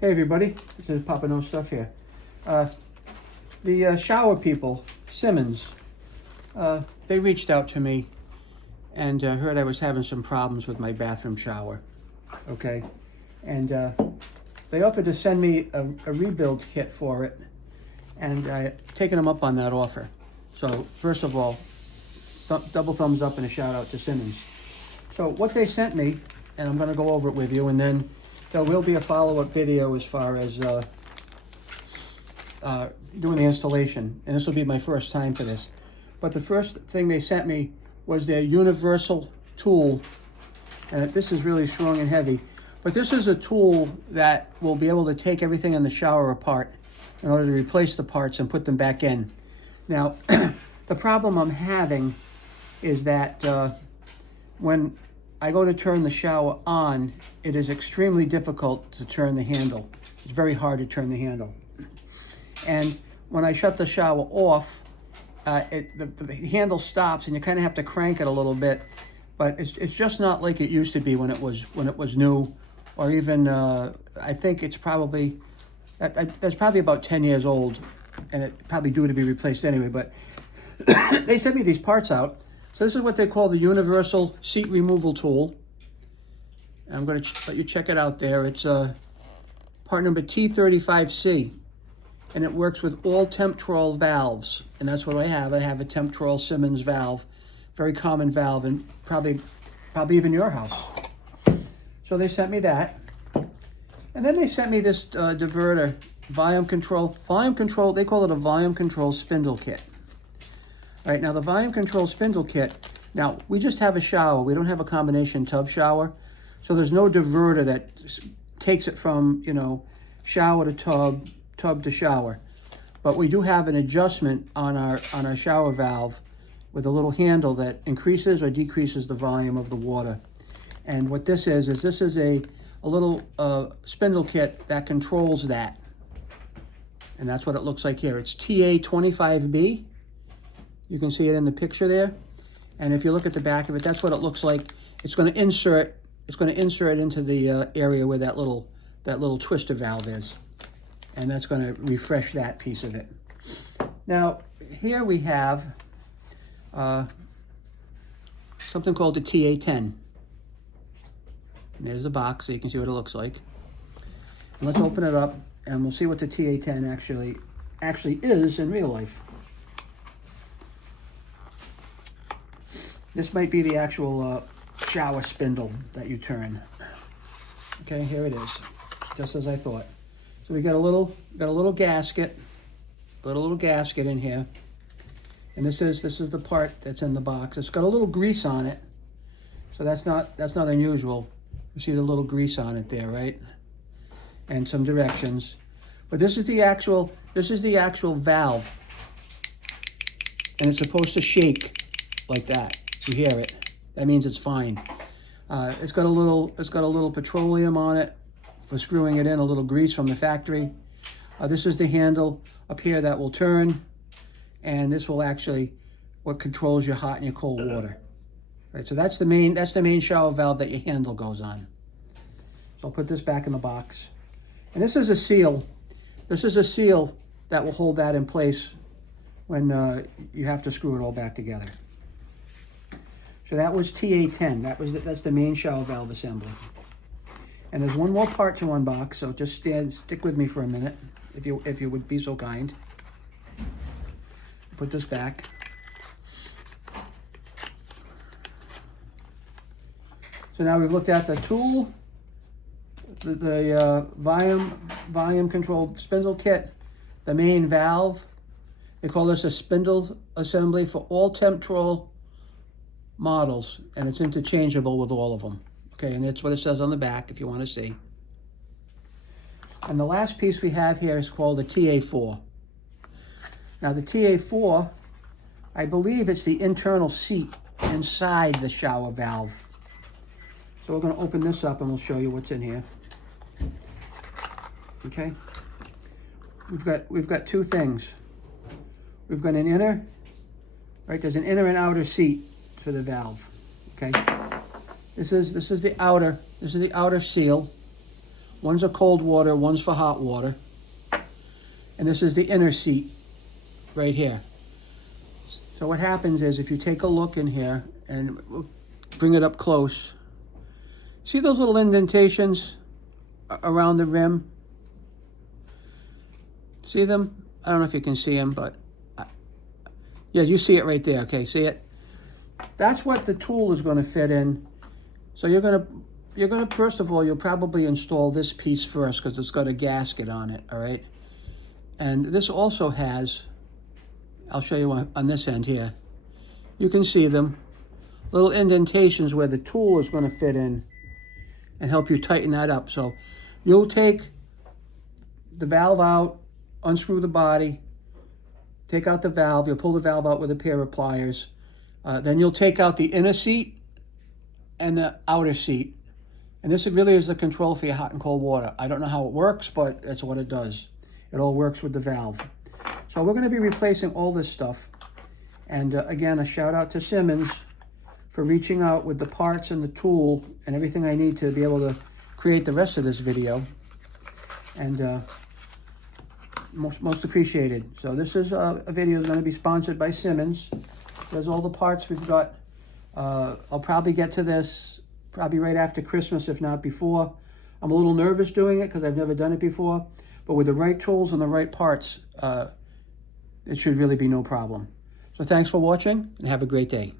Hey everybody, this is Papa No Stuff here. The shower people, Symmons, they reached out to me and heard I was having some problems with my bathroom shower, okay? And they offered to send me a rebuild kit for it, and I've taken them up on that offer. So first of all, double thumbs up and a shout out to Symmons. So what they sent me, and I'm gonna go over it with you, and then there will be a follow-up video as far as doing the installation, and this will be my first time for this. But the first thing they sent me was their universal tool, and this is really strong and heavy. But this is a tool that will be able to take everything in the shower apart in order to replace the parts and put them back in. Now, the problem I'm having is that when I go to turn the shower on, it is extremely difficult to turn the handle. It's very hard to turn the handle. And when I shut the shower off, the handle stops and you kind of have to crank it a little bit, but it's just not like it used to be when it was new, or even I think it's probably that's probably about 10 years old, and it probably due to be replaced anyway. But they sent me these parts out. So this is what they call the universal seat removal tool. And I'm going to let you check it out there. It's part number T35C, and it works with all Temptrol valves. And that's what I have. I have a Temptrol Symmons valve, very common valve, and probably even your house. So they sent me that. And then they sent me this diverter, volume control. Volume control, they call it a volume control spindle kit. All right, now the volume control spindle kit, now we just have a shower. We don't have a combination tub shower. So there's no diverter that takes it from, shower to tub, tub to shower. But we do have an adjustment on our shower valve with a little handle that increases or decreases the volume of the water. And what this is this is a little spindle kit that controls that. And that's what it looks like here. It's TA25B. You can see it in the picture there. And if you look at the back of it, that's what it looks like. It's going to insert into the area where that little twister valve is. And that's going to refresh that piece of it. Now, here we have something called the TA10. And there's a box, so you can see what it looks like. And let's open it up, and we'll see what the TA10 actually is in real life. This might be the actual shower spindle that you turn. Okay, here it is, just as I thought. So we got a little gasket, in here, and this is the part that's in the box. It's got a little grease on it, so that's not unusual. You see the little grease on it there, right? And some directions. But this is the actual valve, and it's supposed to shake like that. You hear it. That means it's fine. It's got a little petroleum on it for screwing it in, a little grease from the factory. This is the handle up here that will turn, and this will actually what controls your hot and your cold water. Right. So that's the main shower valve that your handle goes on. So I'll put this back in the box. And this is a seal. This is a seal that will hold that in place when you have to screw it all back together. So that was TA10. That's the main shower valve assembly. And there's one more part to unbox, so just stick with me for a minute, if you would be so kind. Put this back. So now we've looked at the tool, the volume control spindle kit, the main valve. They call this a spindle assembly for all Temptrol models, and it's interchangeable with all of them. Okay, and that's what it says on the back if you want to see. And the last piece we have here is called the TA4. Now the TA4, I believe it's the internal seat inside the shower valve. So we're going to open this up and we'll show you what's in here. Okay, we've got two things. We've got an inner, right? There's an inner and outer seat for the valve. Okay, this is the outer seal. One's a cold water, one's for hot water. And this is the inner seat right here. So what happens is if you take a look in here and we'll bring it up close, see those little indentations around the rim? See them? I don't know if you can see them, but yeah, you see it right there. Okay, see it? That's what the tool is going to fit in. So you're going to first of all, you'll probably install this piece first because it's got a gasket on it, all right? And this also has, I'll show you on this end here. You can see them, little indentations where the tool is going to fit in and help you tighten that up. So you'll take the valve out, unscrew the body, take out the valve. You'll pull the valve out with a pair of pliers. Then you'll take out the inner seat and the outer seat. And this really is the control for your hot and cold water. I don't know how it works, but that's what it does. It all works with the valve. So we're going to be replacing all this stuff. And again, a shout out to Symmons for reaching out with the parts and the tool and everything I need to be able to create the rest of this video. And most appreciated. So this is a video that's going to be sponsored by Symmons. There's all the parts we've got. I'll probably get to this probably right after Christmas, if not before. I'm a little nervous doing it because I've never done it before. But with the right tools and the right parts, it should really be no problem. So thanks for watching and have a great day.